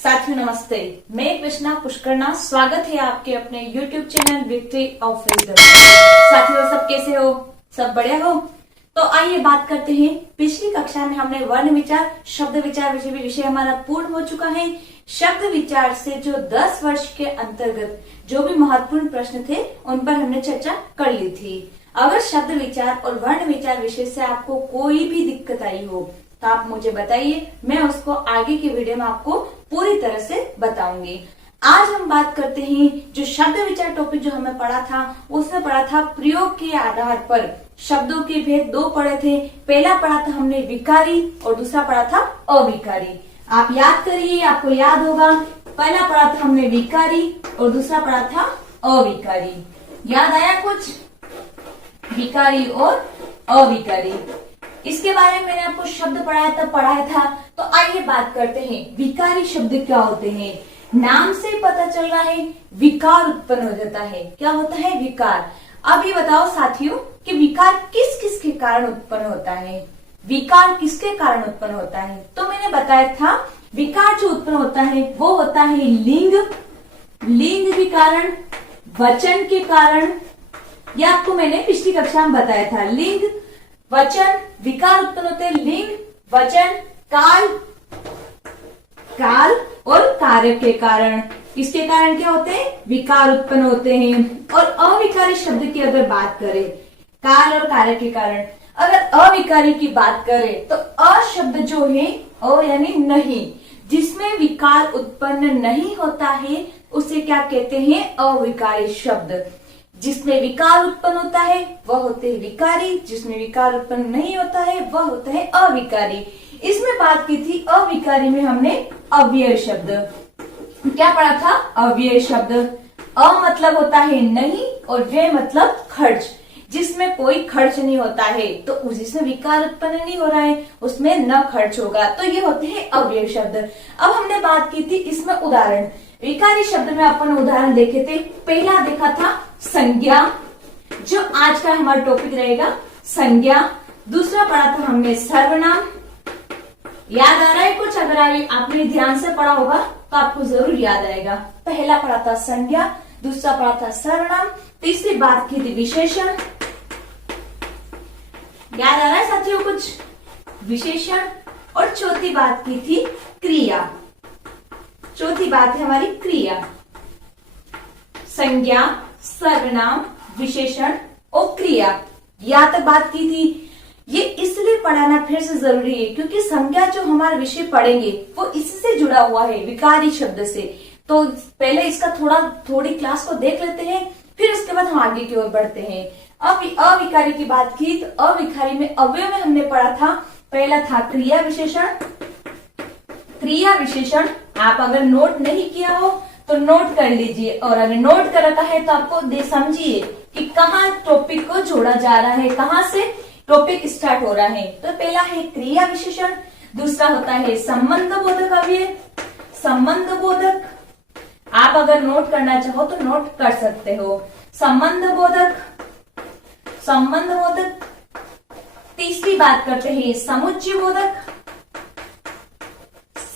साथियों नमस्ते, मैं कृष्णा पुष्करना स्वागत है आपके अपने YouTube channel victory of wisdom. साथियों सब कैसे हो? सब बढ़िया हो? तो आइए बात करते हैं। पिछली कक्षा में हमने वर्ण विचार, शब्द विचार विषय हमारा पूर्ण हो चुका है। शब्द विचार से जो 10 वर्ष के अंतर्गत जो भी महत्वपूर्ण प्रश्न थे उन पर हमने चर्चा कर ली थी। अगर शब्द विचार और वर्ण विचार विषय से आपको कोई भी दिक्कत आई हो तो आप मुझे बताइए, मैं उसको आगे की वीडियो में आपको पूरी तरह से बताऊंगी। आज हम बात करते हैं जो शब्द विचार टॉपिक जो हमें पढ़ा था, उसमें पढ़ा था प्रयोग के आधार पर शब्दों के भेद दो पढ़े थे। पहला पढ़ा था हमने विकारी और दूसरा पढ़ा था अविकारी। आप याद करिए, आपको याद होगा। पहला पढ़ा था हमने विकारी और दूसरा पढ़ा था अविकारी। याद आया कुछ? विकारी और अविकारी, इसके बारे में मैंने आपको शब्द पढ़ाया था। तो आइए बात करते हैं विकारी शब्द क्या होते हैं। नाम से पता चल रहा है विकार उत्पन्न हो जाता है। क्या होता है? विकार। अब ये बताओ साथियों कि विकार किस किस के कारण उत्पन्न होता है? विकार किसके कारण उत्पन्न होता है? तो मैंने बताया था विकार जो उत्पन्न होता है वो होता है लिंग के कारण, वचन के कारण। यह आपको मैंने पिछली कक्षा में बताया था। लिंग, वचन, विकार उत्पन्न होते हैं लिंग, वचन, काल और कार्य के कारण। इसके कारण क्या होते हैं? विकार उत्पन्न होते हैं। और अविकारी शब्द की अगर बात करें, काल और कार्य के कारण, अगर अविकारी की बात करें तो अ शब्द जो है, अ यानी नहीं, जिसमें विकार उत्पन्न नहीं होता है उसे क्या कहते हैं? अविकारी शब्द। जिसमें विकार उत्पन्न होता है वह होते हैं विकारी, जिसमें विकार उत्पन्न नहीं होता है वह होता है अविकारी। इसमें बात की थी अविकारी में हमने अव्यय शब्द। क्या पढ़ा था? अव्यय शब्द। अ मतलब होता है नहीं और व्यय मतलब खर्च। जिसमें कोई खर्च नहीं होता है तो जिसमें विकार उत्पन्न नहीं हो रहा है उसमें न खर्च होगा, तो ये होते हैं अव्यय शब्द। अब हमने बात की थी इसमें उदाहरण। विकारी शब्द में अपन उदाहरण देखे थे। पहला देखा था संज्ञा, जो आज का हमारा टॉपिक रहेगा, संज्ञा। दूसरा पढ़ा था हमने सर्वनाम। याद आ रहा है कुछ? अगर आपने ध्यान से पढ़ा होगा तो आपको जरूर याद आएगा। पहला पढ़ा था संज्ञा, दूसरा पढ़ा था सर्वनाम, तीसरी बात की थी विशेषण। याद आ रहा है साथियों कुछ? विशेषण। और चौथी बात की थी क्रिया। चौथी बात है हमारी क्रिया। संज्ञा, सर्वनाम, विशेषण और क्रिया, यहां तक बात की थी। ये इसलिए पढ़ाना फिर से जरूरी है क्योंकि संज्ञा जो हमारा विषय पढ़ेंगे वो इससे जुड़ा हुआ है, विकारी शब्द से। तो पहले इसका थोड़ी क्लास को देख लेते हैं, फिर उसके बाद हम आगे की ओर बढ़ते हैं। अब अविकारी की बात की तो अविकारी में अव्यय में हमने पढ़ा था। पहला था क्रिया विशेषण। क्रिया विशेषण आप अगर नोट नहीं किया हो तो नोट कर लीजिए, और अगर नोट कर रखा है तो आपको समझिए कि कहाँ टॉपिक को जोड़ा जा रहा है, कहाँ से टॉपिक स्टार्ट हो रहा है। तो पहला है क्रिया विशेषण, दूसरा होता है संबंध बोधक अव्यय। संबंध बोधक आप अगर नोट करना चाहो तो नोट कर सकते हो। संबंध बोधक, संबंध बोधक। तीसरी बात करते हैं समुच्चय बोधक।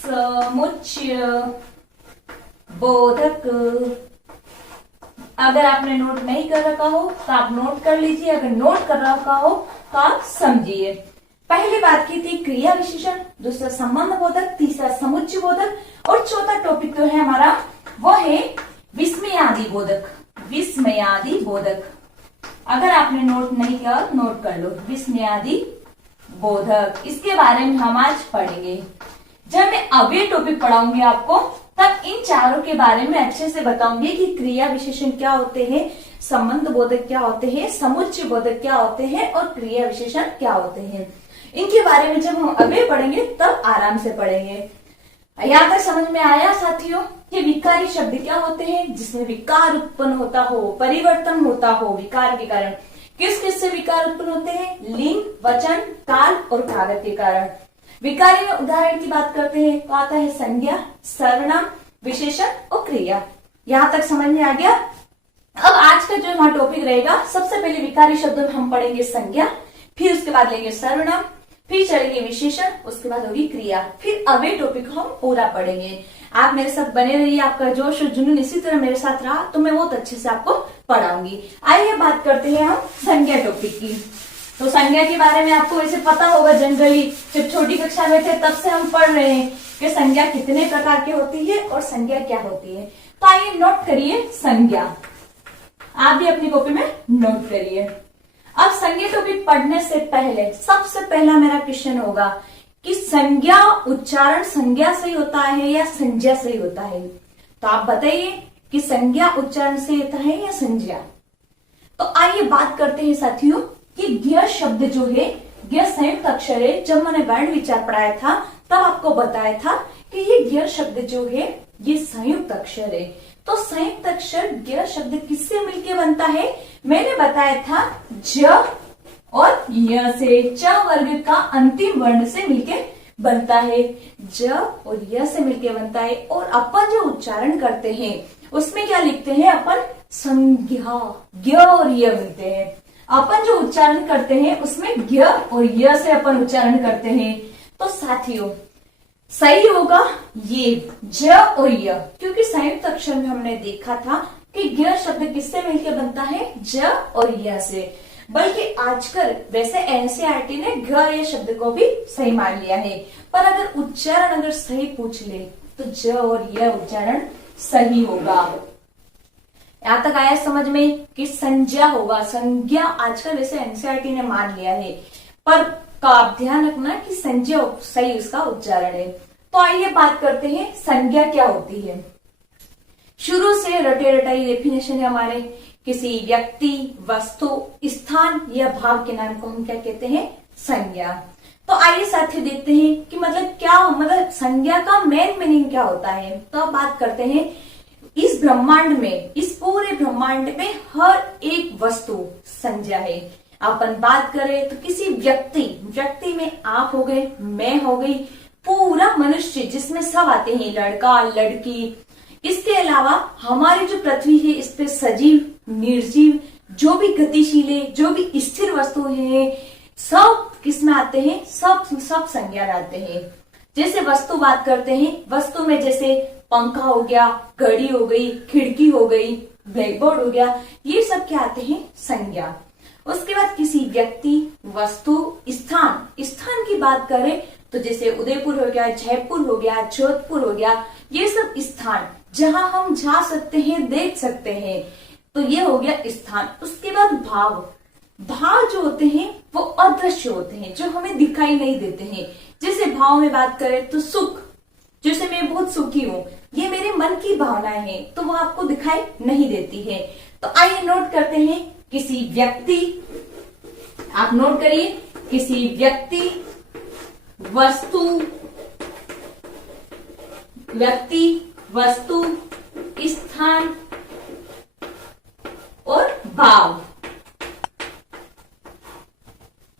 समुच्चय बोधक अगर आपने नोट नहीं कर रखा हो तो आप नोट कर लीजिए, अगर नोट कर रखा हो तो आप समझिए। पहली बात की थी क्रिया विशेषण, दूसरा संबंध बोधक, तीसरा समुच्चय बोधक और चौथा टॉपिक जो है हमारा वो है विस्मयादि बोधक। विस्मयादि बोधक अगर आपने नोट नहीं किया तो नोट कर लो। विस्मयादि बोधक, इसके बारे में हम आज पढ़ेंगे। जब मैं अव्यय टॉपिक पढ़ाऊंगी आपको तब इन चारों के बारे में अच्छे से बताऊंगी कि क्रिया विशेषण क्या होते हैं, संबंध बोधक क्या होते हैं, समुच्चय बोधक क्या होते हैं और क्रिया विशेषण क्या होते हैं। इनके बारे में जब हम अव्यय पढ़ेंगे तब आराम से पढ़ेंगे। यहाँ तक समझ में आया साथियों कि विकारी शब्द क्या होते हैं? जिसमें विकार उत्पन्न होता हो, परिवर्तन होता हो विकार के कारण। किस किस से विकार उत्पन्न होते हैं? लिंग, वचन, काल और कार्य के कारण। विकारी में उदाहरण की बात करते हैं तो आता है संज्ञा, सर्वनाम, विशेषण और क्रिया। यहाँ तक समझ में आ गया? अब आज का जो हमारा टॉपिक रहेगा, सबसे पहले विकारी शब्द में हम पढ़ेंगे संज्ञा, फिर उसके बाद लेंगे सर्वनाम, फिर चलेंगे विशेषण, उसके बाद होगी क्रिया, फिर अव्यय टॉपिक को हम पूरा पढ़ेंगे। आप मेरे साथ बने रहिए, आपका जोश और जुनून इसी तरह मेरे साथ रहा तो मैं बहुत अच्छे से आपको पढ़ाऊंगी। आइए बात करते हैं हम संज्ञा टॉपिक की। तो संज्ञा के बारे में आपको वैसे पता होगा, जनरली जब छोटी कक्षा में थे तब से हम पढ़ रहे हैं कि संज्ञा कितने प्रकार की होती है और संज्ञा क्या होती है। तो आइए नोट करिए संज्ञा, आप भी अपनी कॉपी में नोट करिए। अब संज्ञा टॉपिक पढ़ने से पहले सबसे पहला मेरा क्वेश्चन होगा कि संज्ञा उच्चारण संज्ञा से ही होता है या संज्ञा से ही होता है? तो आप बताइए कि संज्ञा उच्चारण से होता है या संज्ञा। तो आइए बात करते हैं साथियों कि ज्ञ शब्द जो है, ज्ञ संयुक्त अक्षर है। जब मैंने वर्ण विचार पढ़ाया था तब आपको बताया था कि ये ज्ञ शब्द जो है ये संयुक्त अक्षर है। तो संयुक्त अक्षर ज्ञ शब्द किससे मिलके बनता है? मैंने बताया था ज और य से, च वर्ग का अंतिम वर्ण से मिलके बनता है, ज और य से मिलके बनता है। और अपन जो उच्चारण करते हैं उसमें क्या लिखते हैं अपन? संज्ञा, ज्ञ और य मिलते हैं। अपन जो उच्चारण करते हैं उसमें ज्ञ और य से अपन उच्चारण करते हैं। तो साथियों सही होगा ये ज और य, क्योंकि संयुक्त अक्षर में हमने देखा था कि ज्ञ शब्द किससे मिलकर बनता है? ज और य से। बल्कि आजकल वैसे एनसीईआरटी ने घ ये शब्द को भी सही मान लिया है, पर अगर उच्चारण अगर सही पूछ ले तो ज और य उच्चारण सही होगा। यहां तक आया समझ में कि संज्ञा होगा। संज्ञा आजकल वैसे एनसीईआरटी ने मान लिया है, पर आप ध्यान रखना कि संज्ञा सही उसका उच्चारण है। तो आइए बात करते हैं संज्ञा क्या होती है। शुरू से रटे रटाई डेफिनेशन है हमारे, किसी व्यक्ति, वस्तु, स्थान या भाव के नाम को हम क्या कहते हैं? संज्ञा। तो आइए साथियों देखते हैं कि मतलब क्या, मतलब संज्ञा का मेन मीनिंग क्या होता है। तो अब बात करते हैं इस ब्रह्मांड में, इस पूरे ब्रह्मांड में हर एक वस्तु संज्ञा है। अपन बात करें तो किसी व्यक्ति में आप हो गए, मैं हो गई, पूरा मनुष्य जिसमें सब आते हैं, लड़का लड़की। इसके अलावा हमारी जो पृथ्वी है इस पे सजीव निर्जीव जो भी गतिशील है, जो भी स्थिर वस्तु है, सब किसमें आते हैं? सब संज्ञा आते हैं। जैसे वस्तु बात करते हैं, वस्तु में जैसे पंखा हो गया, घड़ी हो गई, खिड़की हो गई, ब्लैक बोर्ड हो गया, ये सब क्या आते हैं? संज्ञा। उसके बाद किसी व्यक्ति, वस्तु, स्थान की बात करें तो जैसे उदयपुर हो गया, जयपुर हो गया, जोधपुर हो गया, ये सब स्थान जहां हम जा सकते हैं, देख सकते हैं, तो ये हो गया स्थान। उसके बाद भाव जो होते हैं वो अदृश्य होते हैं, जो हमें दिखाई नहीं देते हैं। जैसे भाव में बात करें तो सुख, जैसे मैं बहुत सुखी हूँ, ये मेरे मन की भावनाएं हैं, तो वो आपको दिखाई नहीं देती है। तो आइए नोट करते हैं किसी व्यक्ति, आप नोट करिए, किसी व्यक्ति, वस्तु, स्थान और भाव।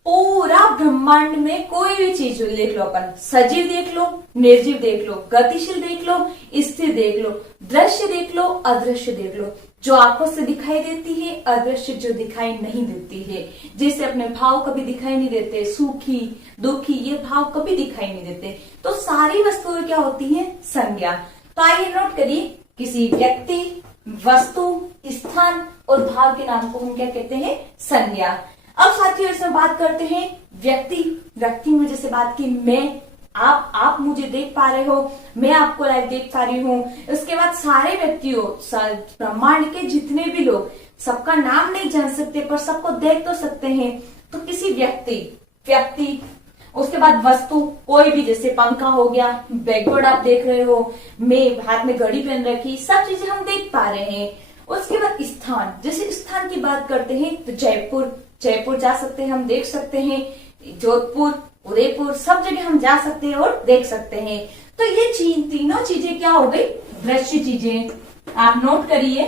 पूरा ब्रह्मांड में कोई भी चीज देख लो, अपन सजीव देख लो, निर्जीव देख लो, गतिशील देख लो, स्थिर देख लो, दृश्य देख लो, अदृश्य देख लो, जो आंखों से दिखाई देती है, अदृश्य जो दिखाई नहीं देती है। जैसे अपने भाव कभी दिखाई नहीं देते, सुखी दुखी ये भाव कभी दिखाई नहीं देते। तो सारी वस्तुएं क्या होती है? संज्ञा। तो आइए नोट करिए, किसी व्यक्ति, वस्तु, स्थान और भाव के नाम को हम क्या कहते हैं? संज्ञा। अब साथियों इसमें बात करते हैं व्यक्ति में जैसे बात की मैं, आप मुझे देख पा रहे हो, मैं आपको लाइव देख पा रही हूँ। उसके बाद सारे व्यक्तियों, ब्रह्मांड के जितने भी लोग, सबका नाम नहीं जान सकते पर सबको देख तो सकते हैं। तो किसी व्यक्ति, उसके बाद वस्तु, कोई भी, जैसे पंखा हो गया, ब्लैकबोर्ड आप देख रहे हो, मैं हाथ में घड़ी पहन रखी, सब चीजें हम देख पा रहे हैं। उसके बाद स्थान, जैसे स्थान की बात करते हैं तो जयपुर जा सकते हैं, हम देख सकते हैं, जोधपुर, उदयपुर, सब जगह हम जा सकते हैं और देख सकते हैं। तो ये तीनों चीजें क्या हो गई? दृश्य चीजें। आप नोट करिए,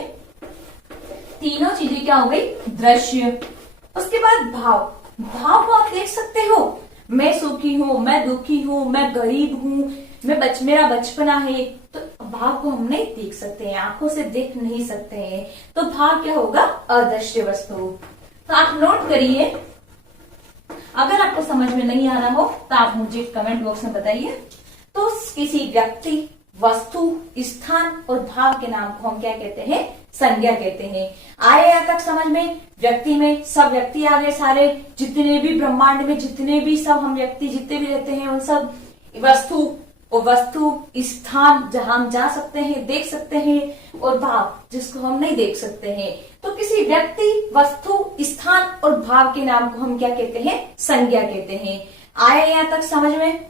तीनों चीजें क्या हो गई? दृश्य। उसके बाद भाव को आप देख सकते हो, मैं सुखी हूँ, मैं दुखी हूँ, मैं गरीब हूँ, मेरा बचपना है, तो भाव को हम नहीं देख सकते हैं, आंखों से देख नहीं सकते हैं। तो भाव क्या होगा? अदृश्य वस्तु। तो आप नोट करिए, अगर आपको समझ में नहीं आ रहा हो तो आप मुझे कमेंट बॉक्स में बताइए। तो किसी व्यक्ति, वस्तु, स्थान और भाव के नाम को हम क्या कहते हैं? संज्ञा कहते हैं। आए यहाँ तक समझ में? व्यक्ति में सब व्यक्ति आ गए, सारे जितने भी ब्रह्मांड में जितने भी सब हम व्यक्ति जितने भी रहते हैं उन सब वस्तु, और वस्तु, स्थान जहां हम जा सकते हैं, देख सकते हैं, और भाव जिसको हम नहीं देख सकते हैं। तो किसी व्यक्ति, वस्तु, स्थान और भाव के नाम को हम क्या कहते हैं? संज्ञा कहते हैं। आए यहाँ तक समझ में?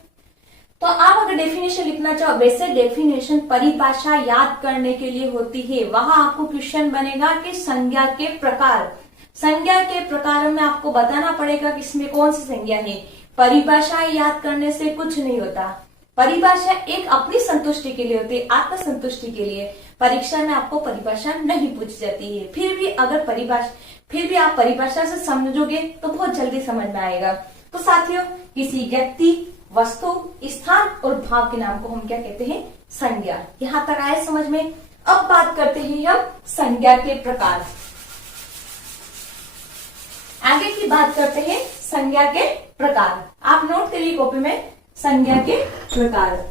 तो आप अगर डेफिनेशन लिखना चाहो, वैसे डेफिनेशन परिभाषा याद करने के लिए होती है। वहां आपको क्वेश्चन बनेगा कि संज्ञा के प्रकार, संज्ञा के प्रकारों में आपको बताना पड़ेगा कि इसमें कौन सी संज्ञा है। परिभाषा याद करने से कुछ नहीं होता। परिभाषा एक अपनी संतुष्टि के लिए होती है, आत्म संतुष्टि के लिए। परीक्षा में आपको परिभाषा नहीं पूछी जाती है। फिर भी आप परिभाषा से समझोगे तो बहुत जल्दी समझ में आएगा। तो साथियों, किसी व्यक्ति, वस्तु, स्थान और भाव के नाम को हम क्या कहते हैं? संज्ञा। यहां तक आए समझ में? अब बात करते हैं हम संज्ञा के प्रकार। आगे की बात करते हैं संज्ञा के प्रकार। आप नोट करिए कॉपी में, संज्ञा के प्रकार।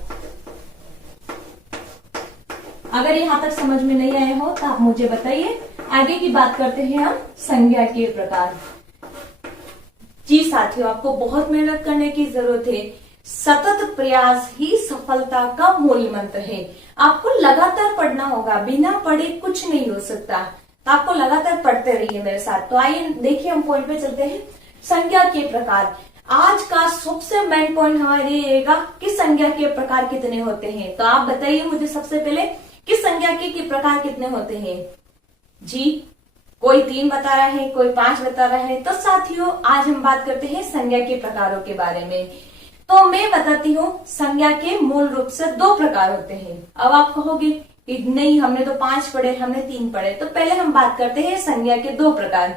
अगर यहां तक समझ में नहीं आए हो तो आप मुझे बताइए। आगे की बात करते हैं हम संज्ञा के प्रकार। जी साथियों, आपको बहुत मेहनत करने की जरूरत है। सतत प्रयास ही सफलता का मूल मंत्र है। आपको लगातार पढ़ना होगा, बिना पढ़े कुछ नहीं हो सकता। तो आपको लगातार पढ़ते रहिए मेरे साथ। तो आइए देखिए, हम पॉइंट पे चलते हैं। संज्ञा के प्रकार। आज का सबसे मेन पॉइंट हमारे ये रहेगा कि संज्ञा के प्रकार कितने होते हैं। तो आप बताइए मुझे सबसे पहले कि संज्ञा के प्रकार कितने होते हैं। जी, कोई 3 बता रहा है, कोई 5 बता रहा है। तो साथियों, आज हम बात करते हैं संज्ञा के प्रकारों के बारे में। तो मैं बताती हूँ, संज्ञा के मूल रूप से 2 प्रकार होते हैं। अब आप कहोगे कि नहीं, हमने तो 5 पढ़े, हमने 3 पढ़े। तो पहले हम बात करते हैं संज्ञा के 2 प्रकार।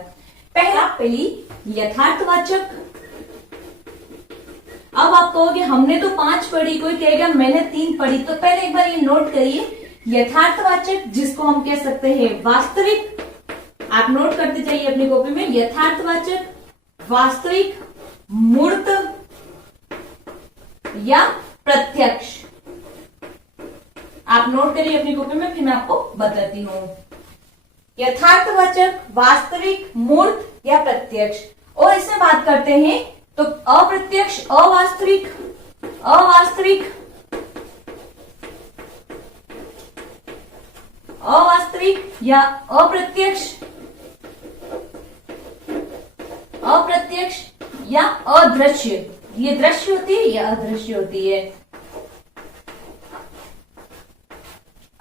पहली यथार्थवाचक। अब आप कहोगे हमने तो 5 पढ़ी, कोई कहेगा मैंने 3 पढ़ी। तो पहले एक बार ये नोट करिए, यथार्थवाचक जिसको हम कह सकते हैं वास्तविक। आप नोट करते जाइए अपनी कॉपी में, यथार्थवाचक, वास्तविक, मूर्त या प्रत्यक्ष। आप नोट करिए अपनी कॉपी में, फिर मैं आपको बताती हूँ। यथार्थवाचक, वास्तविक, मूर्त या प्रत्यक्ष। और इसमें बात करते हैं तो अप्रत्यक्ष, अवास्तविक, अवास्तविक, अवास्तविक या अप्रत्यक्ष, अप्रत्यक्ष या अदृश्य। ये दृश्य होती है या अदृश्य होती है।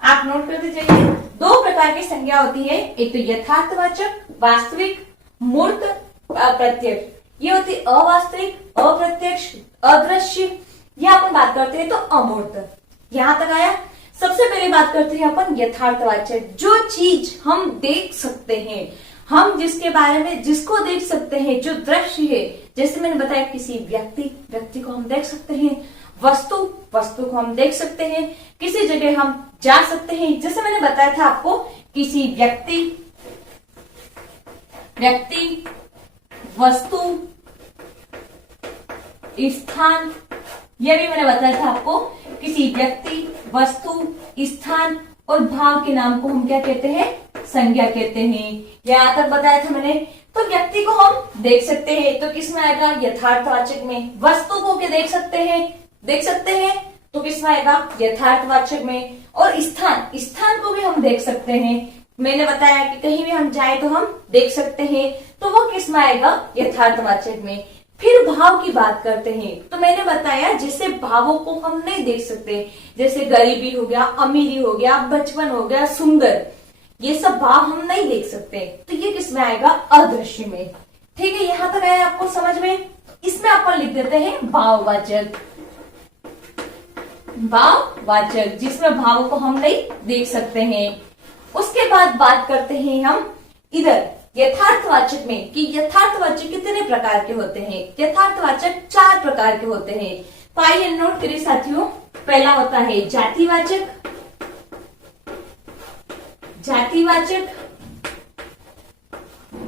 आप नोट करते जाइए। 2 प्रकार की संज्ञा होती है, एक तो यथार्थवाचक, वास्तविक, मूर्त, अप्रत्यक्ष। ये होती अवास्तविक, अप्रत्यक्ष, अदृश्य। यह अपन बात करते हैं तो अमूर्त। यहां तक आया। सबसे पहले बात करते हैं अपन यथार्थवाचक। जो चीज हम देख सकते हैं, हम जिसके बारे में जिसको देख सकते हैं, जो दृश्य है। जैसे मैंने बताया, किसी व्यक्ति को हम देख सकते हैं, वस्तु को हम देख सकते हैं, किसी जगह हम जा सकते हैं। जैसे मैंने बताया था आपको, किसी व्यक्ति, वस्तु, स्थान। यह भी मैंने बताया था आपको, किसी व्यक्ति, वस्तु, स्थान और भाव के नाम को हम क्या कहते हैं? संज्ञा कहते हैं। यहां तक बताया था मैंने। तो व्यक्ति को हम देख सकते हैं, तो किस में आएगा? यथार्थवाचक में। वस्तु को क्या देख सकते हैं तो किस में आएगा? यथार्थवाचक में। और स्थान को भी हम देख सकते हैं। मैंने बताया कि कहीं भी हम जाए तो हम देख सकते हैं, तो वो किस में आएगा? यथार्थवाचक में। फिर भाव की बात करते हैं। तो मैंने बताया जैसे भावों को हम नहीं देख सकते, जैसे गरीबी हो गया, अमीरी हो गया, बचपन हो गया, सुंदर, ये सब भाव हम नहीं देख सकते। तो ये किस में आएगा? अदृश्य में। ठीक है, यहां तक आया आपको समझ में? इसमें अपन लिख देते हैं भाववाचक। भाववाचक जिसमें भावों को हम नहीं देख सकते हैं। उसके बाद बात करते हैं हम इधर यथार्थवाचक में कि यथार्थवाचक कितने प्रकार के होते हैं। यथार्थवाचक 4 प्रकार के होते हैं। तो आइए नोट करिए साथियों। पहला होता है जातिवाचक,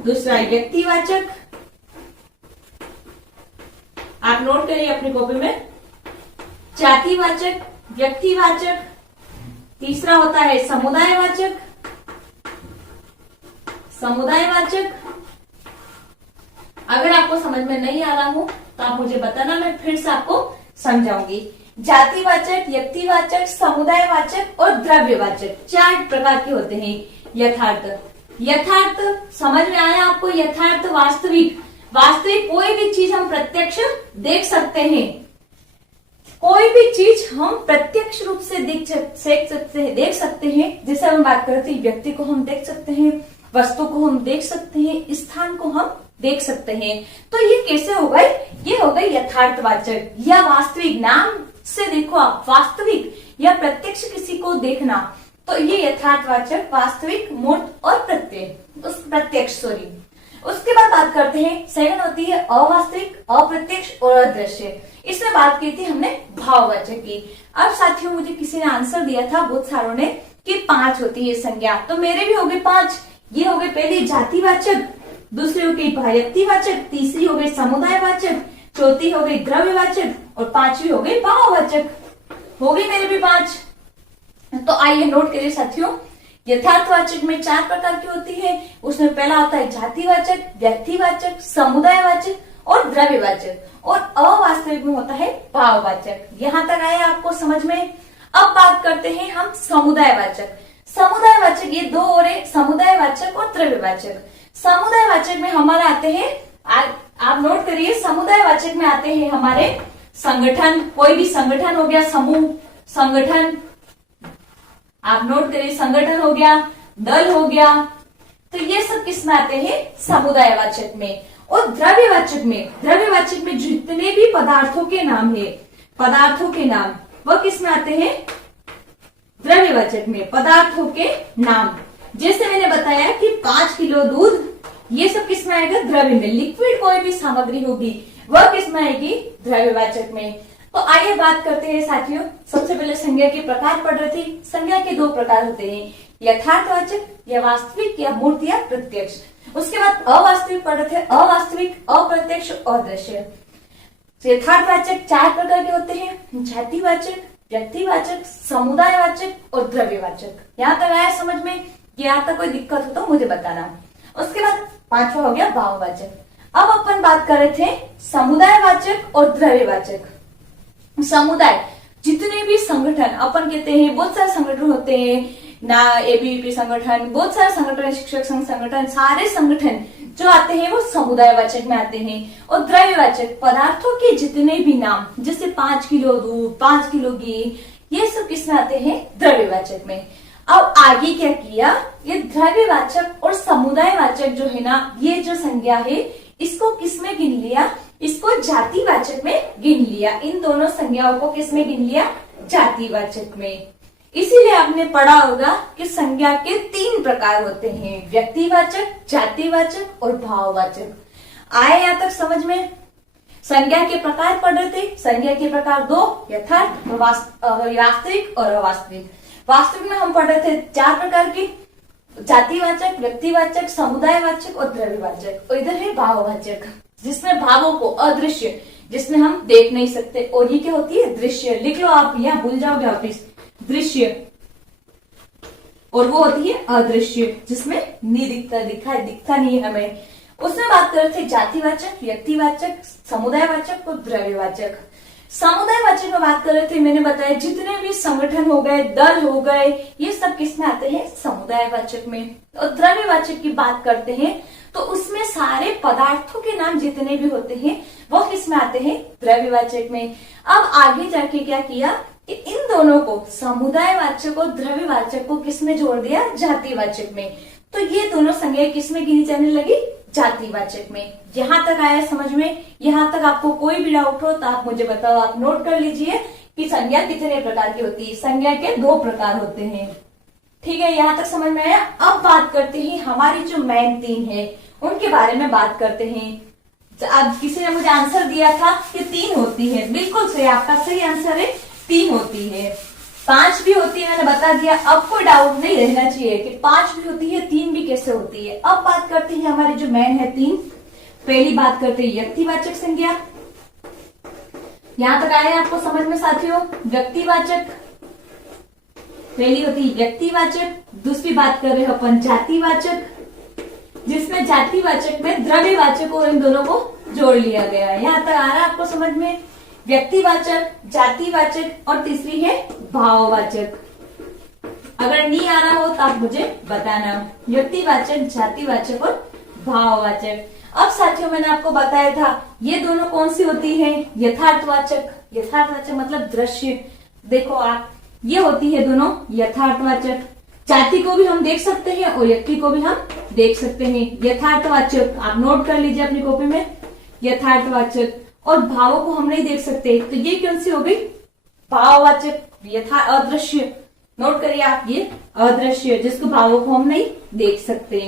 दूसरा व्यक्तिवाचक। आप नोट करिए अपनी कॉपी में, जातिवाचक, व्यक्तिवाचक, तीसरा होता है समुदायवाचक। समुदायवाचक, अगर आपको समझ में नहीं आ रहा हो तो आप मुझे बताना, मैं फिर से आपको समझाऊंगी। जातिवाचक, व्यक्तिवाचक, समुदायवाचक और द्रव्यवाचक 4 प्रकार के होते हैं। यथार्थ समझ में आया आपको? यथार्थ वास्तविक, वास्तविक कोई भी चीज हम प्रत्यक्ष देख सकते हैं, कोई भी चीज हम प्रत्यक्ष रूप से देख सकते हैं। जैसे हम बात करते हैं, व्यक्ति को हम देख सकते हैं, वस्तु को हम देख सकते हैं, स्थान को हम देख सकते हैं। तो ये कैसे हो गए? ये हो गए यथार्थवाचक या वास्तविक। नाम से देखो आप, वास्तविक या प्रत्यक्ष किसी को देखना, तो ये यथार्थवाचक, वास्तविक, मूर्त और प्रत्यक्ष सॉरी। उसके बाद बात करते हैं, सेकंड होती है अवास्तविक, अप्रत्यक्ष और अदृश्य। इसमें बात की थी हमने भाववाचक की। अब साथियों, मुझे किसी ने आंसर दिया था बहुत सारों ने कि 5 होती है संज्ञा, तो मेरे भी हो गए 5। ये हो गए पहली जातिवाचक, दूसरी हो गई व्यक्तिवाचक, तीसरी हो गई समुदायवाचक, चौथी हो गई द्रव्यवाचक और 5वीं हो गई भाववाचक। हो गई मेरे भी 5। तो आइए नोट करिए साथियों, यथार्थवाचक में 4 प्रकार की होती है। उसमें पहला होता है जातिवाचक, व्यक्तिवाचक, समुदायवाचक और द्रव्यवाचक, और अवास्तविक में होता है भाववाचक। यहां तक आया आपको समझ में? अब बात करते हैं हम समुदायवाचक। समुदायवाचक ये 2 और है, समुदायवाचक और द्रव्यवाचक। समुदायवाचक में हमारे आते हैं, आप नोट करिए, समुदायवाचक में आते हैं हमारे संगठन, कोई भी संगठन हो गया, समूह, संगठन, आप नोट करिए, संगठन हो गया, दल हो गया, तो ये सब किस में आते हैं? समुदायवाचक में। और द्रव्यवाचक में जितने भी पदार्थों के नाम है, पदार्थों के नाम, वह किस में आते हैं? द्रव्यवाचक में। पदार्थों के नाम, जैसे मैंने बताया कि 5 किलो दूध, ये सब किस में आएगा? द्रव्य में। लिक्विड कोई भी सामग्री होगी वह किस में आएगी? द्रव्यवाचक में। तो आइए बात करते हैं साथियों, सबसे पहले संज्ञा के प्रकार पढ़ रहे थे। संज्ञा के 2 प्रकार होते हैं, यथार्थवाचक या वास्तविक या मूर्त या प्रत्यक्ष। उसके बाद अवास्तविक पढ़ रहे थे, अवास्तविक, अप्रत्यक्ष और दृश्य। यथार्थवाचक 4 प्रकार के होते हैं, जातिवाचक, व्यक्तिवाचक, समुदायवाचक और द्रव्यवाचक। यहाँ तक आया समझ में? यहाँ तक कोई दिक्कत हो तो मुझे बताना। उसके बाद 5वां हो गया भाववाचक। अब अपन बात कर रहे थे समुदायवाचक और द्रव्यवाचक। समुदाय, जितने भी संगठन, अपन कहते हैं बहुत सारे संगठन होते हैं ना, एबीवीपी संगठन, बहुत सारे संगठन, शिक्षक संघ संगठन, सारे संगठन जो आते हैं वो समुदायवाचक में आते हैं। और द्रव्यवाचक, पदार्थों के जितने भी नाम, जैसे 5 किलो दूध, 5 किलो घी, ये सब किसमें आते हैं? द्रव्यवाचक में। अब आगे क्या किया, ये द्रव्यवाचक और समुदायवाचक जो है ना, ये जो संज्ञा है, इसको किसमें गिन लिया? इसको जातिवाचक में गिन लिया। इन दोनों संज्ञाओं को किसमें गिन लिया? जातिवाचक में। इसीलिए आपने पढ़ा होगा कि संज्ञा के 3 प्रकार होते हैं, व्यक्तिवाचक, जातिवाचक और भाववाचक। आए यहां तक समझ में? संज्ञा के प्रकार पढ़ रहे थे। संज्ञा के प्रकार 2, यथार्थ, वास्तविक और अवास्तविक। वास्तविक में हम पढ़ रहे थे 4 प्रकार की, जातिवाचक, व्यक्तिवाचक, समुदायवाचक और द्रव्यवाचक। और इधर है भाववाचक, जिसमें भावों को, अदृश्य, जिसमें हम देख नहीं सकते। और ये क्या होती है? दृश्य। लिख लो आप, यहाँ भूल जाओगे आप इस दृश्य। और वो होती है अदृश्य, जिसमें नहीं दिखता नहीं है हमें। उसमें बात कर रहे थे जातिवाचक, व्यक्तिवाचक, समुदायवाचक और द्रव्यवाचक। समुदायवाचक में बात कर रहे थे, मैंने बताया जितने भी संगठन हो गए, दल हो गए, ये सब किसमें आते हैं? समुदायवाचक में। और द्रव्यवाचक की बात करते हैं तो उसमें सारे पदार्थों के नाम जितने भी होते हैं वो किसमें आते हैं? द्रव्यवाचक में। अब आगे जाके क्या किया कि इन दोनों को, समुदायवाचक और द्रव्यवाचक को किसमें जोड़ दिया? जातिवाचक में। तो ये दोनों संज्ञा किसमें गिनी जाने लगी? जातिवाचक में। यहां तक आया समझ में? यहां तक आपको कोई भी डाउट हो तो आप मुझे बताओ, आप नोट कर लीजिए कि संज्ञा कितने प्रकार की होती है। संज्ञा के 2 प्रकार होते हैं। ठीक है, यहां तक समझ में आया? अब बात करते हैं हमारी जो मेन 3 है उनके बारे में बात करते हैं। अब किसी ने मुझे आंसर दिया था कि 3 होती है, बिल्कुल सही, आपका सही आंसर है, 3 होती है। 5 भी होती है, मैंने बता दिया। अब कोई डाउट नहीं रहना चाहिए कि 5 भी होती है, 3 भी कैसे होती है। अब बात करते हैं हमारी जो मेन है 3। पहली बात करते हैं व्यक्तिवाचक संज्ञा। यहां तक आया आपको समझ में साथियों? व्यक्तिवाचक, पहली होती है व्यक्तिवाचक, दूसरी बात कर रहे हो अपन जातिवाचक, जिसमें जातिवाचक में द्रव्यवाचक और इन दोनों को जोड़ लिया गया है। यहाँ तक आ रहा है आपको समझ में? व्यक्तिवाचक, जातिवाचक और तीसरी है भाववाचक। अगर नहीं आ रहा हो तो आप मुझे बताना। व्यक्तिवाचक, जातिवाचक और भाववाचक। अब साथियों मैंने आपको बताया था ये दोनों कौन सी होती है? यथार्थवाचक। यथार्थवाचक मतलब दृश्य। देखो आप, ये होती है दोनों यथार्थवाचक। जाति को भी हम देख सकते हैं और व्यक्ति को भी हम देख सकते हैं। यथार्थवाचक आप नोट कर लीजिए अपनी कॉपी में, यथार्थवाचक। और भावों को हम नहीं देख सकते, तो ये कौन सी हो गई? भाववाचक। अदृश्य, नोट करिए आप, ये अदृश्य, जिसको भावों को हम नहीं देख सकते।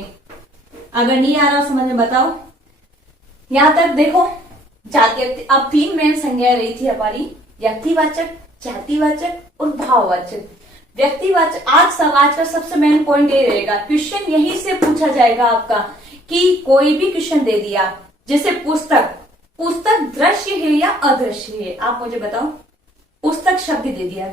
अगर नहीं आ रहा समझ में बताओ। यहां तक देखो, जाति अब 3 मेन संज्ञा रही थी हमारी, व्यक्तिवाचक, जातिवाचक और भाववाचक। व्यक्तिवाचक आज का सबसे मेन पॉइंट ये रहेगा, क्वेश्चन यही से पूछा जाएगा आपका कि कोई भी क्वेश्चन दे दिया, जैसे पुस्तक दृश्य है या अदृश्य है, आप मुझे बताओ। पुस्तक शब्द दे दिया,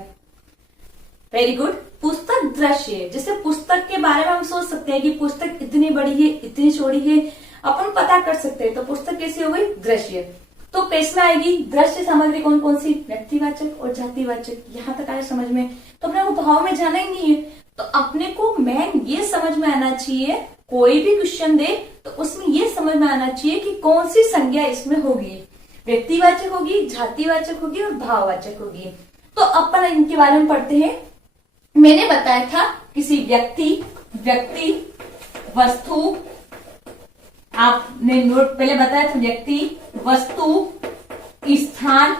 वेरी गुड। पुस्तक दृश्य है, जैसे पुस्तक के बारे में हम सोच सकते हैं कि पुस्तक इतनी बड़ी है, इतनी चौड़ी है, अपन पता कर सकते हैं। तो पुस्तक कैसी हो गई? दृश्य। तो पेश में आएगी दृश्य सामग्री कौन कौन सी? व्यक्तिवाचक और जातिवाचक। यहाँ तक आए समझ में? तो अपने को भाव में जाना ही नहीं है, तो अपने को मेन ये समझ में आना चाहिए, कोई भी क्वेश्चन दे तो उसमें ये समझ में आना चाहिए कि कौन सी संज्ञा इसमें होगी, व्यक्तिवाचक होगी, जातिवाचक होगी और भाववाचक होगी। तो अपन इनके बारे में पढ़ते हैं। मैंने बताया था किसी व्यक्ति, वस्तु, आपने नोट पहले बताया था, व्यक्ति, वस्तु, स्थान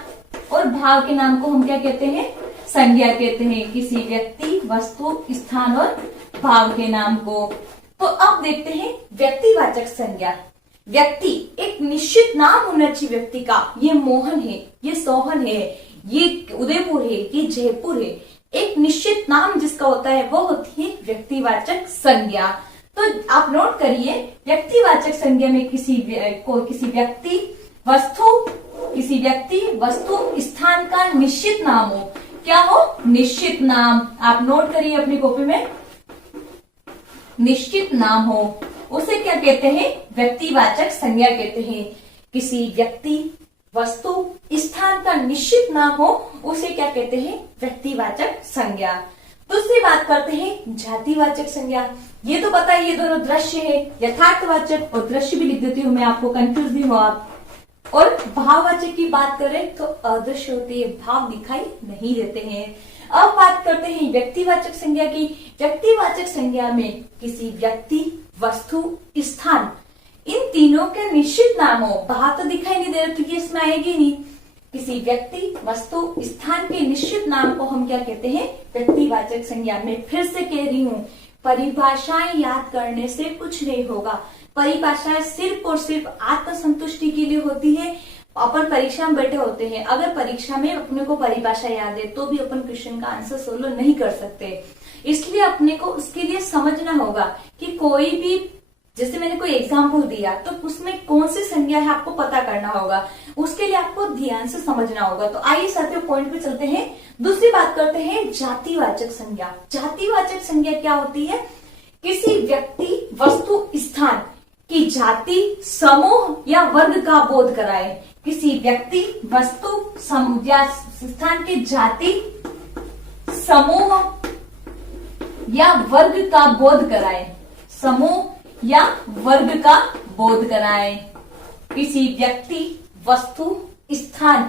और भाव के नाम को हम क्या कहते हैं? संज्ञा कहते हैं। किसी व्यक्ति, वस्तु, स्थान और भाव के नाम को। तो अब देखते हैं व्यक्तिवाचक संज्ञा। व्यक्ति एक निश्चित नाम होना चाहिए व्यक्ति का। ये मोहन है, ये सोहन है, ये उदयपुर है, ये जयपुर है। एक निश्चित नाम जिसका होता है वो होती है व्यक्तिवाचक संज्ञा। तो आप नोट करिए, व्यक्तिवाचक संज्ञा में किसी व्यक्ति, वस्तु, स्थान का निश्चित नाम हो। क्या हो? निश्चित नाम। आप नोट करिए अपनी कॉपी में, निश्चित नाम हो, उसे क्या कहते हैं? व्यक्तिवाचक संज्ञा कहते हैं। किसी व्यक्ति, वस्तु, स्थान का निश्चित नाम हो, उसे क्या कहते हैं? व्यक्तिवाचक संज्ञा। दूसरी बात करते हैं जातिवाचक संज्ञा। ये तो पता है, ये दोनों दृश्य है, यथार्थवाचक और दृश्य भी लिख देती हूँ मैं, आपको कंफ्यूज नहीं हो आप। और भाववाचक की बात करें तो अदृश्य होती है, भाव दिखाई नहीं देते हैं। अब बात करते हैं व्यक्तिवाचक संज्ञा की। व्यक्तिवाचक संज्ञा में किसी व्यक्ति, वस्तु, स्थान, इन तीनों के निश्चित नाम हो, भाव तो दिखाई नहीं दे रहे तो ये इसमें आएगी नहीं। किसी व्यक्ति, वस्तु, स्थान के निश्चित नाम को हम क्या कहते हैं? व्यक्तिवाचक संज्ञा। में फिर से कह रही हूँ, परिभाषाएं याद करने से कुछ नहीं होगा। परिभाषाएं सिर्फ और सिर्फ आत्मसंतुष्टि के लिए होती है। अपन परीक्षा में बैठे होते हैं, अगर परीक्षा में अपने को परिभाषा याद है तो भी अपन क्वेश्चन का आंसर सोलो नहीं कर सकते। इसलिए अपने को उसके लिए समझना होगा कि कोई भी, जैसे मैंने कोई एग्जाम्पल दिया तो उसमें कौन सी संज्ञा है आपको पता करना होगा, उसके लिए आपको ध्यान से समझना होगा। तो आइए साथियों पॉइंट पे चलते हैं। दूसरी बात करते हैं जातिवाचक संज्ञा। जातिवाचक संज्ञा क्या होती है? किसी व्यक्ति, वस्तु, स्थान की जाति, समूह या वर्ग का बोध कराए। किसी व्यक्ति, वस्तु या स्थान की जाति, समूह या वर्ग का बोध कराए। समूह या वर्ग का बोध कराए। किसी व्यक्ति, वस्तु, स्थान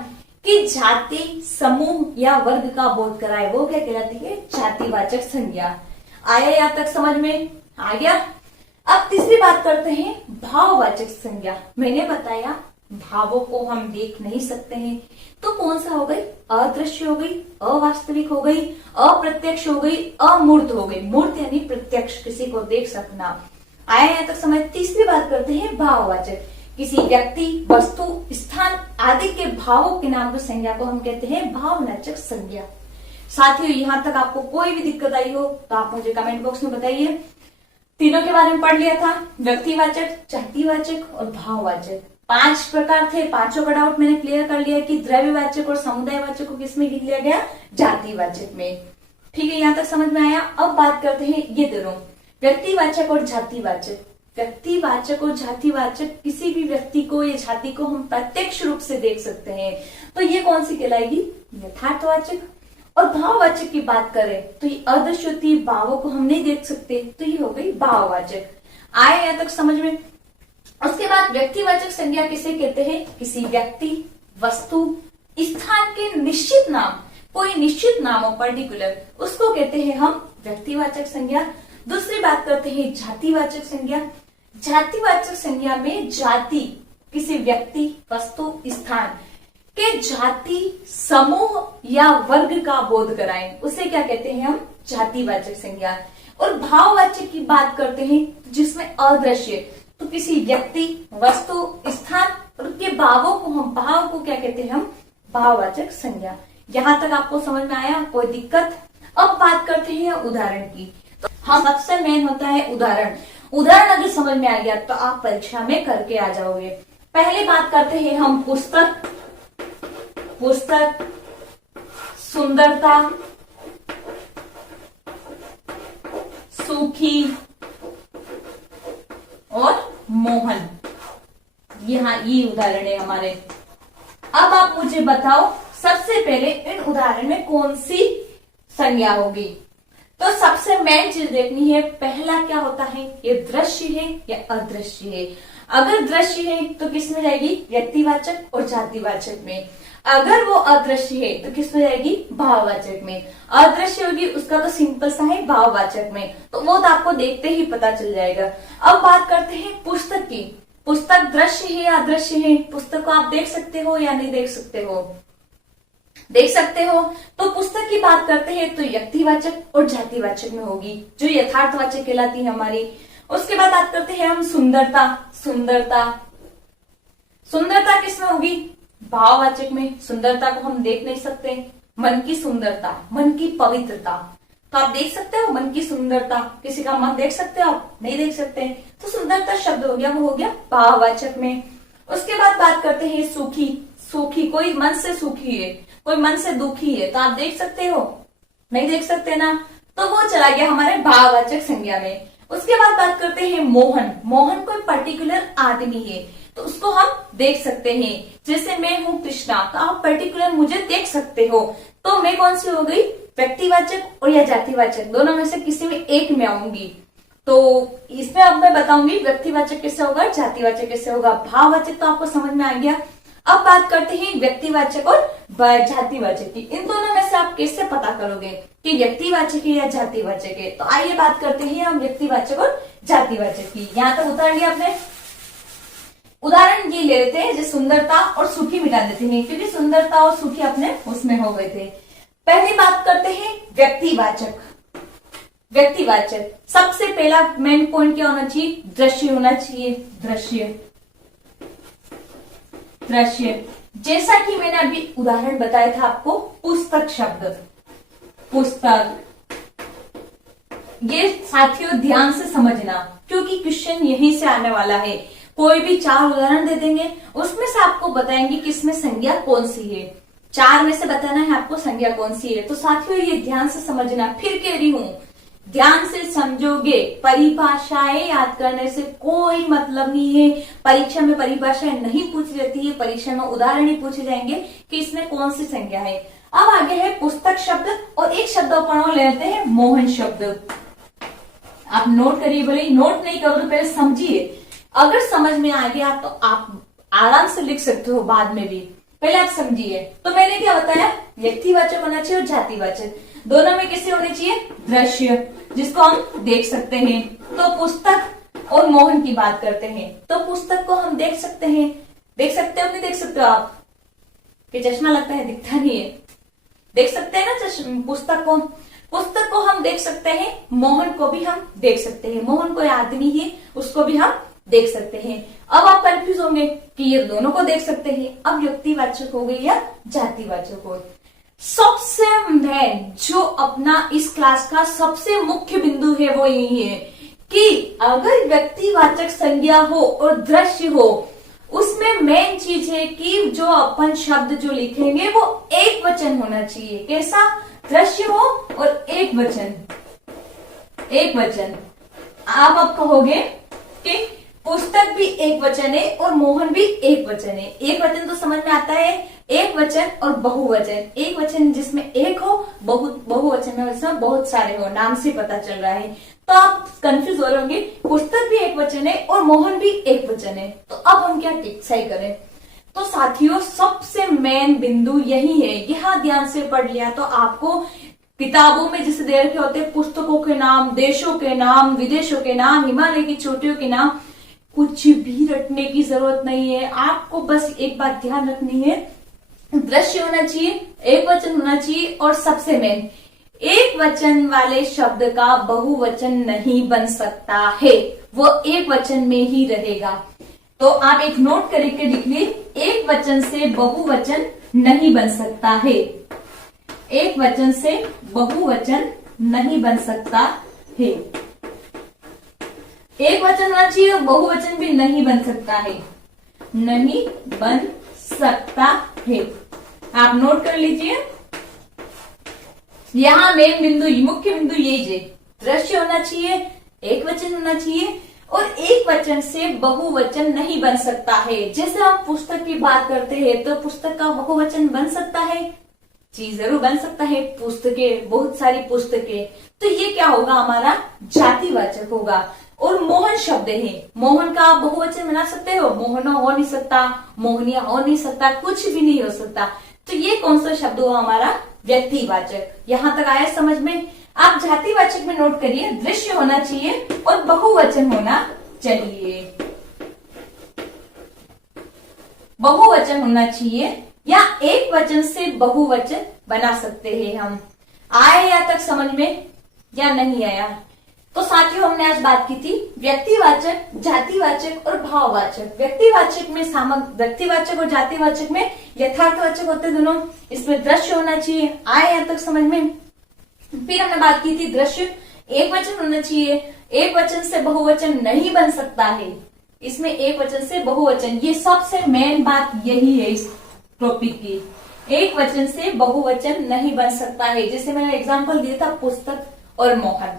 की जाति, समूह या वर्ग का बोध कराए, वो क्या कहलाती है? जातिवाचक संज्ञा। आया यहाँ तक समझ में? आ गया। अब तीसरी बात करते हैं भाववाचक संज्ञा। मैंने बताया भावों को हम देख नहीं सकते हैं, तो कौन सा हो गई? अदृश्य हो गई, अवास्तविक हो गई, अप्रत्यक्ष हो गई, अमूर्त हो गई। मूर्त यानी प्रत्यक्ष, किसी को देख सकना। आया यहाँ तक समझ। तीसरी बात करते हैं भाववाचक। किसी व्यक्ति, वस्तु, स्थान आदि के भावों के नाम की संज्ञा को हम कहते हैं भाववाचक संज्ञा। साथियों यहाँ तक आपको कोई भी दिक्कत आई हो तो आप मुझे कमेंट बॉक्स में बताइए। तीनों के बारे में पढ़ लिया था, व्यक्तिवाचक, जातिवाचक और भाववाचक। 5 प्रकार थे, पांचों का डाउट मैंने क्लियर कर लिया कि द्रव्यवाचक और समुदायवाचक को किसमें लिख लिया गया? जातिवाचक में। ठीक है, यहाँ तक समझ में आया। अब बात करते हैं ये दोनों, व्यक्तिवाचक और जातिवाचक। व्यक्तिवाचक और जातिवाचक, किसी भी व्यक्ति को या जाति को हम प्रत्यक्ष रूप से देख सकते हैं, तो ये कौन सी कहलाएगी? यथार्थवाचक। और भाववाचक की बात करें तो ये अदृश्य होती है, भावों को हम नहीं देख सकते, तो ये हो गई भाववाचक। आए यहाँ तक समझ में। उसके बाद व्यक्तिवाचक संज्ञा किसे कहते हैं? किसी व्यक्ति, वस्तु, स्थान के निश्चित नाम, कोई निश्चित नाम हो पर्टिकुलर, उसको कहते हैं हम व्यक्तिवाचक संज्ञा। दूसरी बात करते हैं जातिवाचक संज्ञा। जातिवाचक संज्ञा में जाति किसी व्यक्ति, वस्तु, स्थान के जाति, समूह या वर्ग का बोध कराएं, उसे क्या कहते हैं हम? जातिवाचक संज्ञा। और भाववाचक की बात करते हैं जिसमें अदृश्य, तो किसी व्यक्ति, वस्तु, स्थान और उनके भावों को हम, भाव को क्या कहते हैं हम? भाववाचक संज्ञा। यहां तक आपको समझ में आया? कोई दिक्कत? अब बात करते हैं उदाहरण की। तो हम सबसे मेन होता है उदाहरण। उदाहरण अगर समझ में आ गया तो आप परीक्षा में करके आ जाओगे। पहले बात करते हैं हम पुस्तक, पुस्तक, सुंदरता, सूखी और मोहन। यहाँ ये उदाहरण है हमारे। अब आप मुझे बताओ सबसे पहले इन उदाहरण में कौन सी संज्ञा होगी? तो सबसे मेन चीज देखनी है, पहला क्या होता है? ये दृश्य है या अदृश्य है? अगर दृश्य है तो किस में जाएगी? व्यक्तिवाचक और जातिवाचक में। अगर वो अदृश्य है तो किस में जाएगी? भाववाचक में। अदृश्य होगी उसका तो सिंपल सा है भाववाचक में, तो वो तो आपको देखते ही पता चल जाएगा। अब बात करते हैं पुस्तक की। पुस्तक दृश्य है या अदृश्य है? पुस्तक को आप देख सकते हो या नहीं देख सकते हो? देख सकते हो। तो पुस्तक की बात करते हैं तो व्यक्तिवाचक और जातिवाचक में होगी, जो यथार्थवाचक कहलाती है हमारी। उसके बाद बात करते हैं हम सुंदरता। सुंदरता, सुंदरता किसमें होगी? भाववाचक में। सुंदरता को हम देख नहीं सकते। मन की सुंदरता, मन की पवित्रता, तो आप देख सकते हो मन की सुंदरता। किसी का मन देख सकते हो आप? नहीं देख सकते। तो सुंदरता शब्द हो गया, वो हो गया भाववाचक में। उसके बाद बात करते हैं सूखी। सूखी, कोई मन से सूखी है, कोई मन से दुखी है, तो आप देख सकते हो? नहीं देख सकते ना, तो वो चला गया हमारे भाववाचक संज्ञा में। उसके बाद बात करते हैं मोहन। मोहन कोई पर्टिकुलर आदमी है, तो उसको हम देख सकते हैं। जैसे मैं हूं कृष्णा, तो आप पर्टिकुलर मुझे देख सकते हो, तो मैं कौन सी हो गई? व्यक्तिवाचक और या जातिवाचक, दोनों में से किसी में एक में आऊंगी। तो इसमें अब मैं बताऊंगी व्यक्तिवाचक कैसे होगा, जातिवाचक कैसे होगा। भाववाचक तो आपको समझ में आ गया। अब बात करते हैं व्यक्तिवाचक और जातिवाचक की। इन दोनों में से आप कैसे पता करोगे कि व्यक्तिवाचक है या जातिवाचक है? तो आइए बात करते हैं हम व्यक्तिवाचक और जातिवाचक की। यहाँ तक उतार लिया आपने। उदाहरण ये ले लेते हैं, जैसे सुंदरता और सूखी मिटा देते हैं, क्योंकि सुंदरता और सूखी अपने उसमें हो गए थे। पहली बात करते हैं व्यक्तिवाचक। व्यक्तिवाचक सबसे पहला मेन पॉइंट क्या होना चाहिए? दृश्य होना चाहिए। दृश्य, दृश्य, जैसा कि मैंने अभी उदाहरण बताया था आपको, पुस्तक शब्द, पुस्तक। ये साथियों ध्यान से समझना, क्योंकि क्वेश्चन यहीं से आने वाला है। कोई भी 4 उदाहरण दे देंगे, उसमें से आपको बताएंगे कि इसमें संज्ञा कौन सी है। 4 में से बताना है आपको संज्ञा कौन सी है। तो साथियों ये ध्यान से समझना, फिर कह रही हूं ध्यान से समझोगे। परिभाषाएं याद करने से कोई मतलब नहीं है। परीक्षा में परिभाषाएं नहीं पूछी जाती है, परीक्षा में उदाहरण ही पूछे जाएंगे कि इसमें कौन सी संज्ञा है। अब आगे है पुस्तक शब्द, और एक शब्द अपन लेते हैं मोहन शब्द। आप नोट करिए, भले नोट नहीं करो तो पहले समझिए। अगर समझ में आ गया तो आप आराम से लिख सकते हो बाद में भी, पहले आप समझिए। तो मैंने क्या बताया? व्यक्तिवाचक होना चाहिए और जातिवाचक। दोनों में कैसे होने चाहिए? दृश्य, जिसको हम देख सकते हैं। तो पुस्तक और मोहन की बात करते हैं, तो पुस्तक को हम देख सकते हैं। देख सकते हो नहीं देख सकते हो आप? कि चश्मा लगता है, दिखता नहीं है। देख सकते हैं ना पुस्तक को? पुस्तक को हम देख सकते हैं, मोहन को भी हम देख सकते हैं। मोहन कोई आदमी है, उसको भी हम देख सकते हैं। अब आप कंफ्यूज होंगे कि ये दोनों को देख सकते हैं, अब व्यक्तिवाचक हो गई या जातिवाचक हो। सबसे मेन जो अपना इस क्लास का सबसे मुख्य बिंदु है वो यही है कि अगर व्यक्तिवाचक संज्ञा हो और दृश्य हो, उसमें मेन चीज है कि जो अपन शब्द जो लिखेंगे वो एक वचन होना चाहिए। कैसा? दृश्य हो और एक वचन, एक वचन। आप अब कहोगे कि पुस्तक भी एक वचन है और मोहन भी एक वचन है। एक वचन तो समझ में आता है, एक वचन और बहुवचन। एक वचन जिसमें एक हो, बहुवचन में जिसमें बहुत सारे हो, नाम से पता चल रहा है। तो आप कंफ्यूज हो रहे होंगे, पुस्तक भी एक वचन है और मोहन भी एक वचन है, तो अब हम क्या सही करें। तो साथियों, सबसे मेन बिंदु यही है, यह ध्यान से पढ़ लिया तो आपको किताबों में जिसे दे रखे होते हैं पुस्तकों के नाम, देशों के नाम, विदेशों के नाम, हिमालय की चोटियों के नाम, कुछ भी रटने की जरूरत नहीं है। आपको बस एक बात ध्यान रखनी है, दृश्य होना चाहिए, एक वचन होना चाहिए और सबसे मेन, एक वचन वाले शब्द का बहुवचन नहीं बन सकता है, वो एक वचन में ही रहेगा। तो आप एक नोट करके लिख लीजिए, एक वचन से बहुवचन नहीं बन सकता है, एक वचन से बहुवचन नहीं बन सकता है। एक वचन होना चाहिए, बहुवचन भी नहीं बन सकता है, नहीं बन सकता है। आप नोट कर लीजिए, यहां मेन बिंदु, मुख्य बिंदु यही है, दृश्य होना चाहिए, एक वचन होना चाहिए और एक वचन से बहुवचन नहीं बन सकता है। जैसे आप पुस्तक की बात करते हैं तो पुस्तक का बहुवचन बन सकता है जी, जरूर बन सकता है, पुस्तकें, बहुत सारी पुस्तकें। तो ये क्या होगा, हमारा जातिवाचक होगा। और मोहन शब्द है, मोहन का बहुवचन बना सकते हो, मोहना हो नहीं सकता, मोहनिया हो नहीं सकता, कुछ भी नहीं हो सकता। तो ये कौन सा शब्द हुआ, हमारा व्यक्तिवाचक। यहां तक आया समझ में। आप जातिवाचक में नोट करिए, दृश्य होना चाहिए और बहुवचन होना चाहिए, बहुवचन होना चाहिए या एक वचन से बहुवचन बना सकते हैं हम। आया यहाँ तक समझ में या नहीं आया? तो साथियों, हमने आज बात की थी व्यक्तिवाचक, जातिवाचक और भाववाचक। व्यक्तिवाचक में व्यक्तिवाचक और जातिवाचक में यथार्थवाचक होते दोनों। इसमें दृश्य होना चाहिए, आया यहाँ तक समझ में। फिर हमने बात की थी दृश्य एक वचन होना चाहिए, एक वचन से बहुवचन नहीं बन सकता है, इसमें एक वचन से बहुवचन, ये सबसे मेन बात यही है इस टॉपिक की, एक वचन से बहुवचन नहीं बन सकता है। जैसे मैंने एग्जांपल दिया था पुस्तक और मोहन।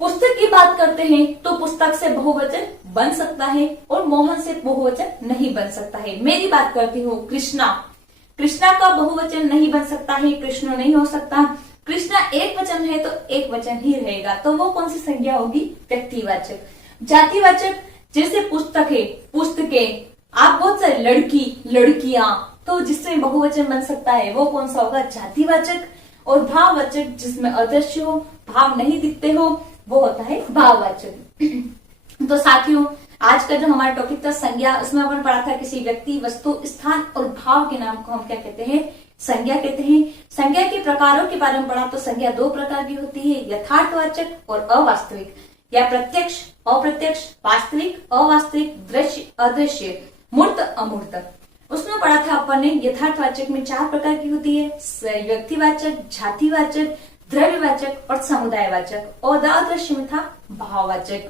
पुस्तक की बात करते हैं तो पुस्तक से बहुवचन बन सकता है और मोहन से बहुवचन नहीं बन सकता है। मेरी बात करती हूँ कृष्णा, कृष्णा का बहुवचन नहीं बन सकता है, कृष्ण नहीं हो सकता। कृष्णा एक वचन है तो एक वचन ही रहेगा, तो वो कौन सी संज्ञा होगी, व्यक्तिवाचक। जातिवाचक, जैसे पुस्तक है, पुस्तकें, आप बहुत सारे लड़की, लड़कियां, तो जिसमें बहुवचन बन सकता है वो कौन सा होगा, जातिवाचक। और भाववाचक, जिसमें अदृश्य हो, भाव नहीं दिखते हो, वो होता है भाववाचक। तो साथियों, आज का जो हमारा टॉपिक था संज्ञा, उसमें अपन पढ़ा था किसी व्यक्ति, वस्तु, स्थान और भाव के नाम को हम क्या कहते हैं, संज्ञा कहते हैं। संज्ञा के प्रकारों के बारे में पढ़ा तो संज्ञा दो प्रकार की होती है, यथार्थवाचक और अवास्तविक, या प्रत्यक्ष, अप्रत्यक्ष, वास्तविक, अवास्तविक, दृश्य, अदृश्य, मूर्त, अमूर्त। उसमें पढ़ा था अपन ने यथार्थवाचक में चार प्रकार की होती है, व्यक्तिवाचक, जातिवाचक, द्रव्यवाचक और समुदायवाचक। और अदृश्य में था भाववाचक।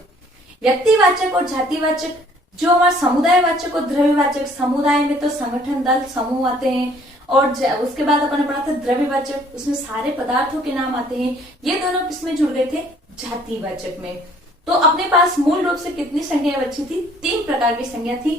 व्यक्तिवाचक और जातिवाचक, जो हमारा समुदायवाचक और द्रव्यवाचक, समुदाय में तो संगठन, दल, समूह आते हैं, और उसके बाद अपन ने पढ़ा था द्रव्यवाचक, उसमें सारे पदार्थों के नाम आते हैं। ये दोनों किसमें जुड़ गए थे, जातिवाचक में। तो अपने पास मूल रूप से कितनी संज्ञाएं बची थी, तीन प्रकार की संज्ञा थी,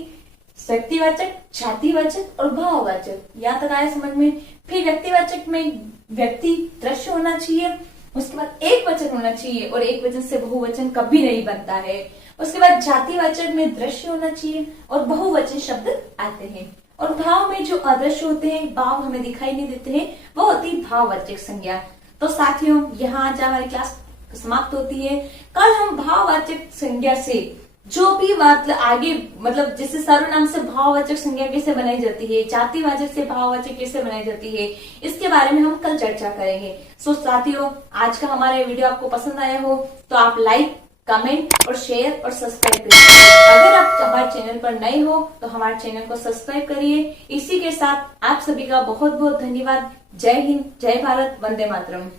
व्यक्तिवाचक, जातिवाचक और भाववाचक। यहाँ तक आया समझ में। फिर व्यक्तिवाचक में व्यक्ति, दृश्य होना चाहिए, उसके बाद एक वचन होना चाहिए और एक वचन से बहुवचन कभी नहीं बनता है। उसके बाद जातिवाचक में दृश्य होना चाहिए और बहुवचन शब्द आते हैं। और भाव में जो अदृश्य होते हैं, भाव हमें दिखाई नहीं देते हैं, वो होती है भाववाचक संज्ञा। तो साथियों, यहाँ आज हमारी क्लास समाप्त होती है। कल हम भाववाचक संज्ञा से जो भी मतलब आगे, मतलब जैसे सर्वनाम से भाववाचक संज्ञा कैसे बनाई जाती है, जातिवाचक से भाववाचक कैसे बनाई जाती है, इसके बारे में हम कल चर्चा करेंगे। सो साथियों, आज का हमारा वीडियो आपको पसंद आया हो तो आप लाइक, कमेंट और शेयर और सब्सक्राइब करिए। अगर आप हमारे चैनल पर नए हो तो हमारे चैनल को सब्सक्राइब करिए। इसी के साथ आप सभी का बहुत बहुत धन्यवाद। जय हिंद, जय भारत, वंदे मातरम।